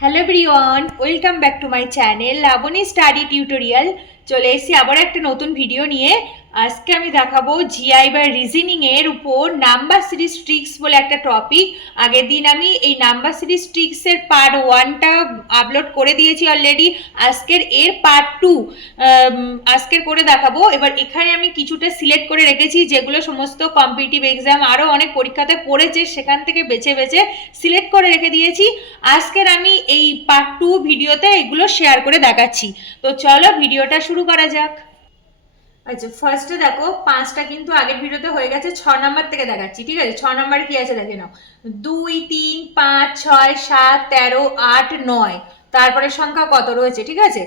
Hello everyone, welcome back to my channel Labani study tutorial. চলে এসেছি আবার একটা নতুন ভিডিও নিয়ে। আজকে আমি দেখাবো জিআই বা রিজনিং এর উপর নাম্বার সিরিজ ট্রিক্স বলে একটা টপিক। আগের দিন আমি এই নাম্বার সিরিজ ট্রিক্স এর পার্ট 1টা আপলোড করে দিয়েছি অলরেডি। আজকের এর পার্ট 2 আজকের করে দেখাবো। এবার এখানে আমি কিছুটা সিলেক্ট করে রেখেছি যেগুলো সমস্ত কম্পিটিটিভ এক্সাম আরও অনেক পরীক্ষাতে পড়েছে, সেখান থেকে বেছে বেছে সিলেক্ট করে রেখে দিয়েছি। আজকের আমি এই পার্ট 2 ভিডিওতে এগুলো শেয়ার করে দেখাচ্ছি। তো চলো ভিডিওটা শুরু করা যাক। আচ্ছা, ফার্স্টে দেখো 5টা কিন্তু আগের ভিডিওতে হয়ে গেছে, 6 নাম্বার থেকে দেখাচ্ছি। ঠিক আছে, 6 নাম্বারে কি আছে দেখে নাও। 2 3 5 6 7 13 8 9, তারপরে সংখ্যা কত রয়েছে, ঠিক আছে,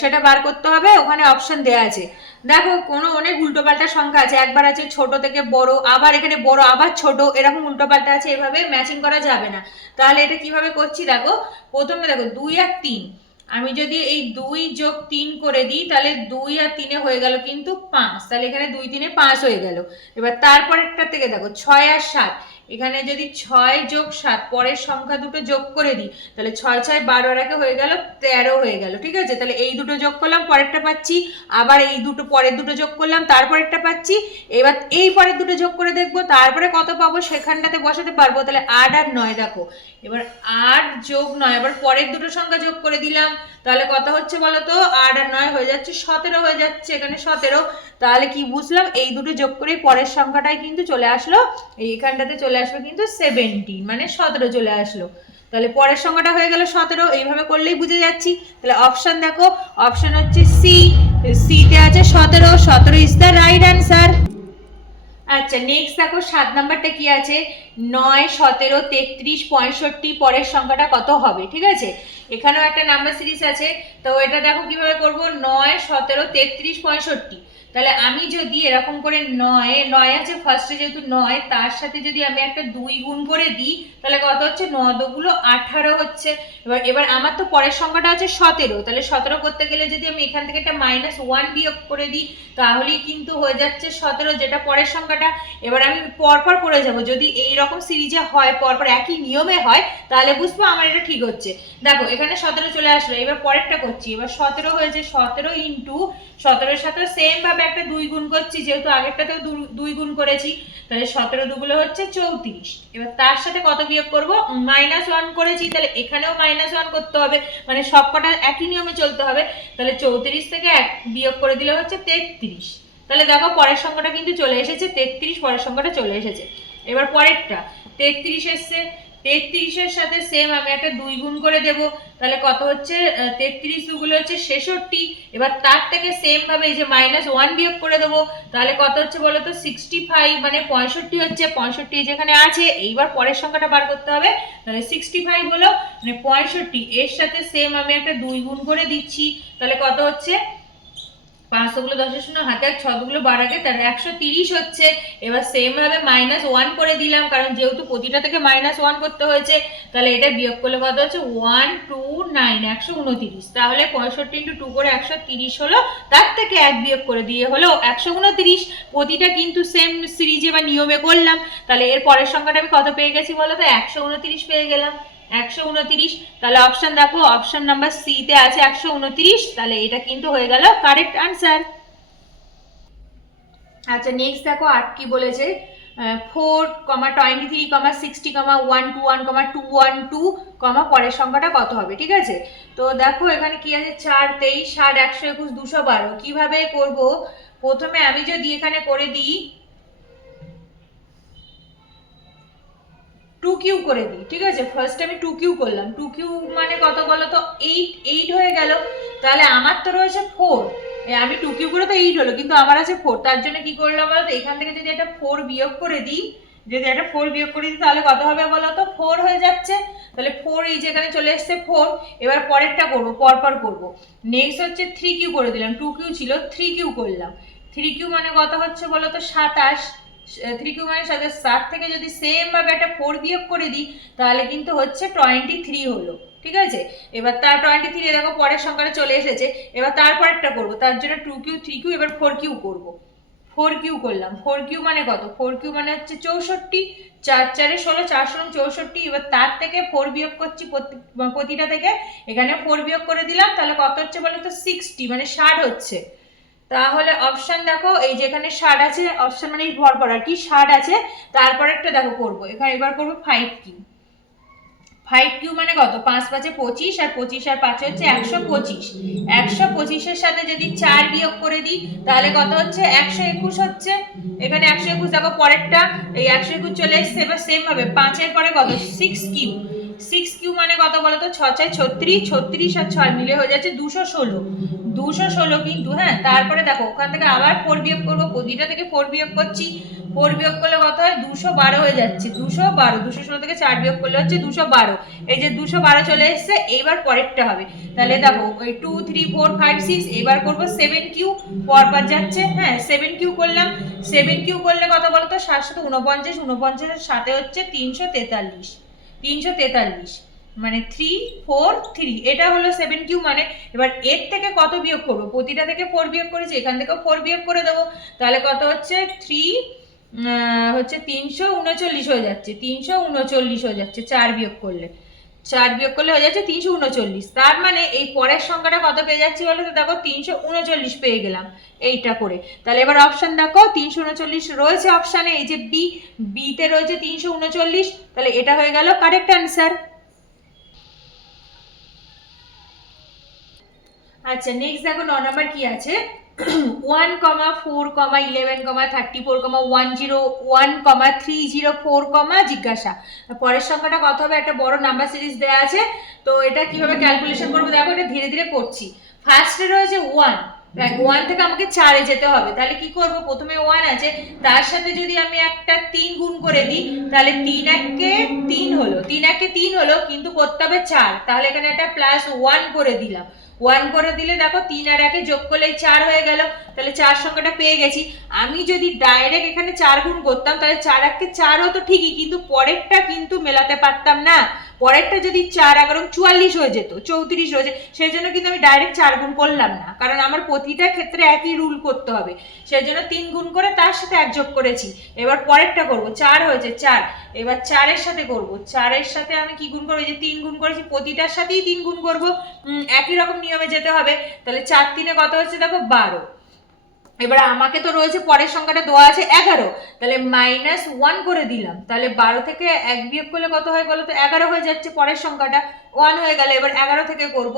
সেটা বার করতে হবে। ওখানে অপশন দেওয়া আছে। দেখো কোনো অনেক উল্টোপাল্টা সংখ্যা আছে, একবার আছে ছোট থেকে বড়, আবার এখানে বড় আবার ছোট, এরকম উল্টোপাল্টা আছে। এভাবে ম্যাচিং করা যাবে না। তাহলে এটা কিভাবে করছি দেখো। প্রথমে দেখো 2 আর 3, আমি যদি এই 2 যোগ 3 করে দিই তাহলে 2 আর 3 হয়ে গেল কিন্তু 5, তাহলে এখানে 2 3 5 হয়ে গেল। এবার তারপরেরটা থেকে দেখো 6 আর 7, এখানে যদি 6 যোগ 7 পরের সংখ্যা দুটো যোগ করে দিই তাহলে 6 6 12 আর একে হয়ে গেল 13 হয়ে গেল। ঠিক আছে, তাহলে এই দুটো যোগ করলাম পরেরটা পাচ্ছি, আবার এই দুটো পরের দুটো যোগ করলাম তারপরেরটা পাচ্ছি। এবার এই পরের দুটো যোগ করে দেখবো তারপরে কত পাবো সেখানটাতে বসাতে পারবো। তাহলে 8 আর 9 দেখো, এবার 8 যোগ 9, আবার পরের দুটো সংখ্যা যোগ করে দিলাম, তাহলে কত হচ্ছে বলো তো, 8 আর 9 হয়ে যাচ্ছে 17 হয়ে যাচ্ছে, এখানে 17। তাহলে কি বুঝলাম, এই দুটো যোগ করে পরের সংখ্যাটাই কিন্তু চলে আসলো, এইখানটাতে চলে আসলো কিন্তু 17, মানে 17 চলে আসলো। তাহলে পরের সংখ্যাটা হয়ে গেল 17। এইভাবে করলেই বুঝে যাচ্ছি। তাহলে অপশন দেখো, অপশন হচ্ছে সি। সিতে আছে 17, 17 ইজ দ্য রাইট অ্যান্সার। আচ্ছা, নেক্সট দেখো 7 নাম্বারটা কি আছে। 9 17 33 65, পরের সংখ্যাটা কত হবে। ঠিক আছে, এখানেও একটা নাম্বার সিরিজ আছে। তো এটা দেখো কিভাবে করব। 9 17 33 65, তাহলে আমি যদি এরকম করে 9 9 আছে ফার্স্টে, যেহেতু 9 তার সাথে যদি আমি একটা 2 গুণ করে দিই তাহলে কত হচ্ছে, 9 দুগুলো 18 হচ্ছে। এবার এবার আমার তো পরের সংখ্যাটা আছে 17, তাহলে 17 করতে গেলে যদি আমি এখান থেকে একটা -1 বিয়োগ করে দিই তাহলেই কিন্তু হয়ে যাচ্ছে 17, যেটা পরের সংখ্যাটা। এবার আমি পরপর করে যাব, যদি এই রকম সিরিজে হয় পরপর একই নিয়মে হয় তাহলে বুঝবো আমার এটা ঠিক হচ্ছে। দেখো এখানে 17 চলে আসলো, এবার পরেরটা করছি। এবার 17 হয়েছে, 17 ইন্টু 17-এর সাথে সেম ভাবে একটা 2 গুণ করছি, যেহেতু আগেরটাতেও 2 গুণ করেছি। তাহলে 17 দুগুলো হচ্ছে 34। এবার তার সাথে কত বিয়োগ করব, -1 করেছি, তাহলে এখানেও -1 করতে হবে, মানে সবকটা একই নিয়মে চলতে হবে। তাহলে 34 থেকে 1 বিয়োগ করে দিলে হচ্ছে 33। তাহলে দেখো পরের সংখ্যাটা কিন্তু চলে এসেছে 33, পরের সংখ্যাটা চলে এসেছে। এবার পরেরটা 33 এসছে, 33-এর সাথে সেম আমি একটা 2 গুণ করে দেব, তাহলে কত হচ্ছে, 33 দুগুলো হচ্ছে 66। এবার তার থেকে সেম ভাবে এই যে -1 বিয়োগ করে দেবো, তাহলে কত হচ্ছে বলো তো, 65, মানে 65 হচ্ছে। 65 যেখানে আছে, এইবার পরের সংখ্যাটা বার করতে হবে। তাহলে 65 হলো, মানে 65 এর সাথে সেম আমি একটা 2 গুণ করে দিচ্ছি, তাহলে কত হচ্ছে, 5 গুলো 10-এর শূন্য হাতে, আর 6 গুলো 12 কে, তাহলে 130 হচ্ছে। এবার সেম ভাবে -1 করে দিলাম, কারণ যেহেতু প্রতিটা থেকে -1 করতে হয়েছে। তাহলে এটা বিয়োগ করলে কত হচ্ছে, 129 129। তাহলে 65 ইন্টু 2 করে 130 হলো, তার থেকে 1 বিয়োগ করে দিয়ে হলো 129। প্রতিটা কিন্তু সেম সিরিজে বা নিয়মে করলাম। তাহলে এর পরের সংখ্যাটা আমি কত পেয়ে গেছি বলো তো, 129 পেয়ে গেলাম, 129। তাহলে অপশন দেখো, অপশন নাম্বার সি তে আছে 129, তাহলে এটা কিন্তু হয়ে গেল কারেক্ট আনসার। আচ্ছা, নেক্সট দেখো 8 কি বলেছে। 4, 23, 60, 121, 212, পরের সংখ্যাটা কত হবে। ঠিক আছে, তো দেখো এখানে কি আছে, 4 23 60 121 212। কিভাবে করব, প্রথমে আমি যদি এখানে করে দিই 2q করে দিই। ঠিক আছে, ফার্স্ট আমি 2q করলাম। 2q মানে কত বলো তো, 8 হয়ে গেল। তাহলে আমার তো রয়েছে 4, আমি 2q করে তো 8 হলো, কিন্তু আমার আছে 4। তার জন্য কি করলাম বলো তো, এখান থেকে যদি একটা 4 বিয়োগ করে দিই, তাহলে কত হবে বলো তো, 4 হয়ে যাচ্ছে। তাহলে 4 এই যেখানে চলে এসছে 4। এবার পরেরটা করব, পরপর করব। নেক্সট হচ্ছে 3q করে দিলাম, 2q ছিল 3q করলাম। 3q মানে কত হচ্ছে বলো তো, 27। 3q মানে 7 থেকে যদি সেম ভাবে একটা 4 বিয়োগ করে দিই তাহলে কিন্তু হচ্ছে 23 হলো। ঠিক আছে, এবার তার 23 দেখো পরের সংখ্যাটা চলে এসেছে। এবার তারপর একটা করবো, তার জন্য 2q 3q এবার 4q করব। 4Q করলাম। 4Q মানে কত? 4Q মানে হচ্ছে 64, 4 4 16, 4 64। এবার তার থেকে 4 বিয়োগ করছি প্রতিটা থেকে, এখানে 4 বিয়োগ করে দিলাম, তাহলে কত হচ্ছে বলো তো? 60, মানে 60 হচ্ছে। তাহলে অপশন দেখো, এই যেখানে 60 আছে, অপশন মানে ভর করার কি 60 আছে, তারপর একটা দেখো করবো এখানে, এবার করবো 5Q। 5Q মানে কত? 5 5 25, আর 25 আর 5 হচ্ছে 125। 125-এর সাথে যদি 4 বিয়োগ করে দিই তাহলে কত হচ্ছে? 121 হচ্ছে। এখানে 121 দেখো পরেরটা, এই 121 চলে এসছে। এবার সেম ভাবে 5 এর পরে কত? 6Q। 6Q মানে কত বলো তো? 6 6 36, 36 আর 6 মিলে হয়ে যাচ্ছে 216। 216 কিন্তু, হ্যাঁ। তারপরে দেখো ওখান থেকে আবার 4 বিয়োগ করবো, প্রতিটা থেকে 4 বিয়োগ করছি। 4 বিয়োগ করলে কত হয়? 212 হয়ে যাচ্ছে। 212, 216 থেকে 4 বিয়োগ করলে হচ্ছে 212। এই যে 212 চলে এসছে। এইবার পরেরটা হবে, তাহলে দেখো ওই 2 3 4 5 6, এবার করবো 7Q। পরপর যাচ্ছে, হ্যাঁ। 7Q করলাম। 7Q করলে কত বলতো? 749, 49 এর সাথে হচ্ছে 343। 343 মানে 3 4 3, এটা হলো 7Q মানে। এবার এর থেকে কত বিয়োগ করবো? প্রতিটা থেকে 4 বিয়োগ করেছি, এখান থেকেও 4 বিয়োগ করে দেবো। তাহলে কত হচ্ছে? 3 হচ্ছে 339 হয়ে যাচ্ছে। 339 হয়ে যাচ্ছে 4 বিয়োগ করলে। 4 বিয়োগ করলে হয়ে যাচ্ছে 339। তার মানে এই পরের সংখ্যাটা কত পেয়ে যাচ্ছি বলো তো? দেখো 339 পেয়ে গেলাম এইটা করে। তাহলে এবার অপশন দেখো, 339 রয়েছে অপশানে, এই যে বি, বিতে রয়েছে 339। তাহলে এটা হয়ে গেল কারেক্ট অ্যান্সার। আচ্ছা, নেক্সট দেখো 9 নাম্বার কি আছে। 1, 4, 11, 34, 101, 304, জিজ্ঞাসা। পরের সংখ্যাটা কত হবে? একটা বড় নাম্বার সিরিজ দেওয়া আছে, তো এটা কিভাবে ক্যালকুলেশন করবো দেখো, এটা ধীরে ধীরে করছি। ফার্স্টে রয়েছে 1, 1 থেকে আমাকে 4 এ যেতে হবে। তাহলে কি করব? প্রথমে 1 আছে, তার সাথে যদি আমি একটা 3 গুণ করে দিই, তাহলে 3 1 3 হলো, 3 1 3 হলো, কিন্তু করতে হবে 4। তাহলে এখানে একটা +1 করে দিলাম। 1 করে দিলে দেখো 3 আর 1 যোগ করলে 4 হয়ে গেল। তাহলে 4 সংখ্যাটা পেয়ে গেছি। আমি যদি ডাইরেক্ট এখানে 4 গুণ করতাম, তাহলে 4 1 4 হতো ঠিকই, কিন্তু পরেরটা কিন্তু মেলাতে পারতাম না। পরেরটা যদি 4 11 44 হয়ে যেত, 34 হয়েছে, সেই জন্য কিন্তু আমি ডাইরেক্ট 4 গুণ করলাম না, কারণ আমার প্রতিটা ক্ষেত্রে একই রুল করতে হবে। সেই জন্য 3 গুণ করে তার সাথে 1 যোগ করেছি। এবার পরেরটা করব, 4 হয়েছে 4, এবার 4 এর সাথে করব, 4 এর সাথে আমি কি গুণ করব? এই যে 3 গুণ করেছি, প্রতিটার সাথেই 3 গুণ করব, একই রকম নিয়মে যেতে হবে। তাহলে 4 3 কত হচ্ছে দেখো? 12। এবার আমাকে তো রয়েছে পরের সংখ্যাটা দেওয়া আছে 11, তাহলে -1 করে দিলাম। তাহলে 12 থেকে 1 বিয়োগ করলে কত হয় বলো তো? 11 হয়ে যাচ্ছে। পরের সংখ্যাটা 1 হয়ে গেল। এবার 11 থেকে করব,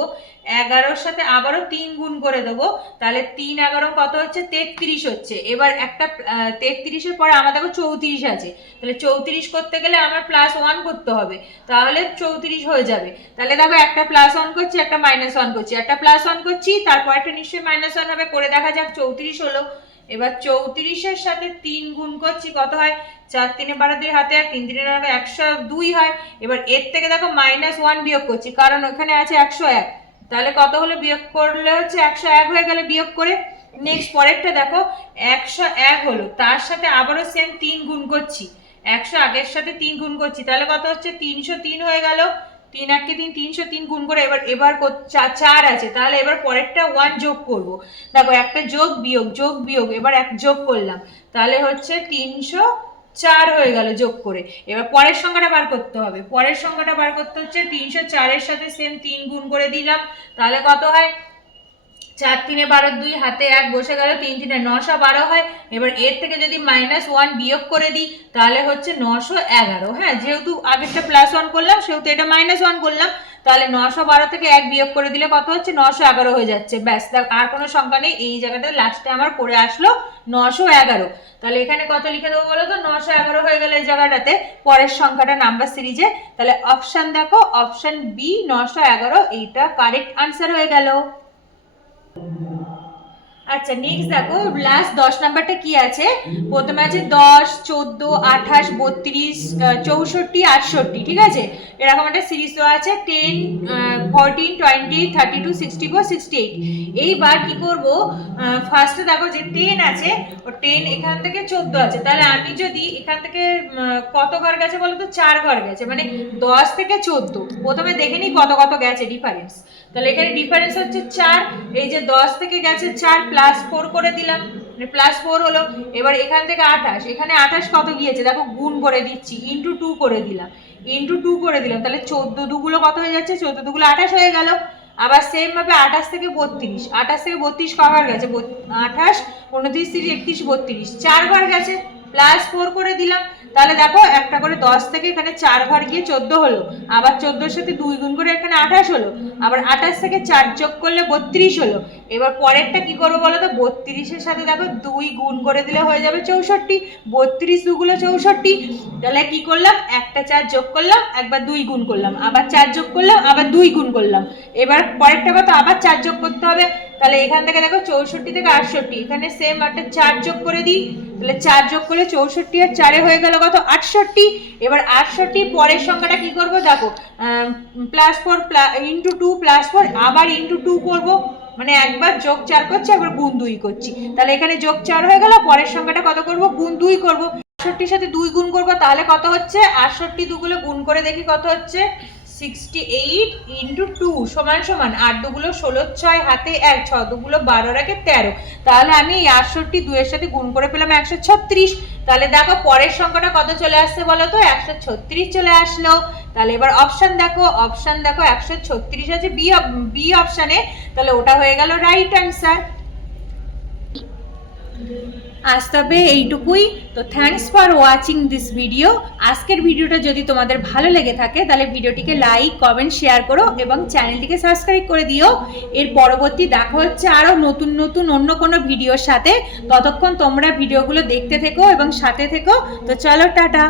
11-র সাথে আবারও 3 গুণ করে দেবো। তাহলে 3 11 কত হচ্ছে? 33 হচ্ছে। এবার একটা 33-এর পরে আমার দেখো 34 আছে, তাহলে 34 করতে গেলে আমার +1 করতে হবে, তাহলে 34 হয়ে যাবে। তাহলে দেখো একটা +1 করছি, একটা -1 করছি, একটা +1 করছি, তারপর একটা নিশ্চয়ই -1 হবে, করে দেখা যাক। 34 হলো। এবার 34-এর সাথে 3 গুণ করছি, কত হয়? 4 3 12 2 হাতে, আর 3 3 102 হয়। এবার এর থেকে দেখো -1 বিয়োগ করছি, কারণ ওখানে আছে 101। তাহলে কত হলো? বিয়োগ করলে হচ্ছে 101 হয়ে গেলে বিয়োগ করে। নেক্সট পরেরটা দেখো, 101 হলো, তার সাথে আবারও সেম 3 গুণ করছি, 100 আগের সাথে 3 গুণ করছি, তাহলে কত হচ্ছে? 303 হয়ে গেল। 3 1 3, 303 গুণ করে এবার 4 আছে, তাহলে এবার পরেরটা 1 যোগ করব। দেখো একটা যোগ বিয়োগ, এবার এক যোগ করলাম, তাহলে হচ্ছে 304 হয়ে গেল যোগ করে। এবার পরের সংখ্যাটা বার করতে হবে। পরের সংখ্যাটা বার করতে হচ্ছে 304 এর সাথে সেম 3 গুণ করে দিলাম, তাহলে কত হয়? 4 3 12 2 হাতে 1 বসে গেল, 3 3 912 হয়। এবার এর থেকে যদি -1 বিয়োগ করে দিই, তাহলে হচ্ছে 911। হ্যাঁ, যেহেতু আগেরটা +1 করলাম, সেহেতু এটা -1 করলাম। তাহলে 912 থেকে 1 বিয়োগ করে দিলে কত হচ্ছে? 911 হয়ে যাচ্ছে। ব্যাস, আর কোনো সংখ্যা নেই। এই জায়গাটা লাস্টে আমার পড়ে আসলো 911। তাহলে এখানে কত লিখে দেবো বলো তো? 911 হয়ে গেল এই জায়গাটাতে, পরের সংখ্যাটা নাম্বার সিরিজে। তাহলে অপশন দেখো, অপশন বি 911, এইটা কারেক্ট আনসার হয়ে গেল। আচ্ছা, নেক্সট দেখো লাস্ট 10 নাম্বারটা কি আছে। প্রথমে আছে 10 14 28 32 64 68, ঠিক আছে। এরকম একটা সিরিজ দেওয়া আছে 10 14 20 32 64 68। এইবার কি করব? ফার্স্টে দেখো যে 10 আছে, ও 10 এখান থেকে 14 আছে, তাহলে আমি যদি এখান থেকে কত ঘর গেছে বলো তো? 4 ঘর গেছে, মানে 10 থেকে 14। প্রথমে দেখে নিই কত কত গেছে ডিফারেন্স। তাহলে এখানে ডিফারেন্স হচ্ছে 4। এই যে 10 থেকে গেছে 4, +4 করে দিলাম, মানে +4 হলো। এবার এখান থেকে 28, এখানে 28 কত গিয়েছে দেখো, গুণ করে দিচ্ছি, ইন্টু 2 করে দিলাম, তাহলে 14 দুগুলো কত হয়ে যাচ্ছে, 14 দুগুলো 28 হয়ে গেল। আবার সেম ভাবে 28 থেকে 32 কবার গেছে, 28, 29, 30, 31, 32, 4 ঘর গেছে, +4 করে দিলাম। তাহলে দেখো একটা করে 10 থেকে এখানে 4 ঘর গিয়ে 14 হলো, আবার 14-র সাথে 2 গুণ করে এখানে 28 হলো, আবার 28 থেকে 4 যোগ করলে 32 হলো। এবার পরেরটা কি করবো বলো তো, 32-এর সাথে দেখো 2 গুণ করে দিলে হয়ে যাবে 64, 32 দুগুলো 64। তাহলে কি করলাম, একটা 4 যোগ করলাম, একবার 2 গুণ করলাম, আবার 4 যোগ করলাম, আবার 2 গুণ করলাম। এবার পরেরটা কত, আবার 4 যোগ করতে হবে। তাহলে এখান থেকে দেখো 64 থেকে 68, এখানে সেম একটা 4 যোগ করে দিই, তাহলে 4 যোগ করলে 64 আর 4 হয়ে গেল কত, 68। এবার 68 পরের সংখ্যাটা কি করব দেখো, +4 ইন্টু 2 +4, আবার ইন্টু 2 করব, মানে একবার যোগ 4 করছি, একবার গুণ 2 করছি। তাহলে এখানে যোগ 4 হয়ে গেল, পরের সংখ্যাটা কত করব, গুণ 2 করব। 68-র সাথে 2 গুণ করব, তাহলে কত হচ্ছে, 68 দুগুলো গুণ করে দেখি কত হচ্ছে, 68 ইন্টু 2 সমান সমান 8 দুগুলো 16, 6 হাতে 1, 6 দুগুলো 12, 13। তাহলে আমি এই 68 2-এর সাথে গুণ করে পেলাম 136। তাহলে দেখো পরের সংখ্যাটা কত চলে আসছে বলো তো, 136 চলে আসলো। তাহলে এবার অপশন দেখো, 136 আছে বি অপশানে, তাহলে ওটা হয়ে গেল রাইট অ্যান্সার। আজ তবে এইটুকুই। তো thanks for watching this video. আজকের ভিডিওটা যদি তোমাদের ভালো লেগে থাকে তাহলে ভিডিওটিকে লাইক, কমেন্ট, শেয়ার করো এবং চ্যানেলটিকে সাবস্ক্রাইব করে দিও। এর পরবর্তী দেখা হচ্ছে আরও নতুন নতুন অন্য কোনো ভিডিওর সাথে। ততক্ষণ তোমরা ভিডিওগুলো দেখতে থেকো এবং সাথে থেকো। তো চলো, টাটা।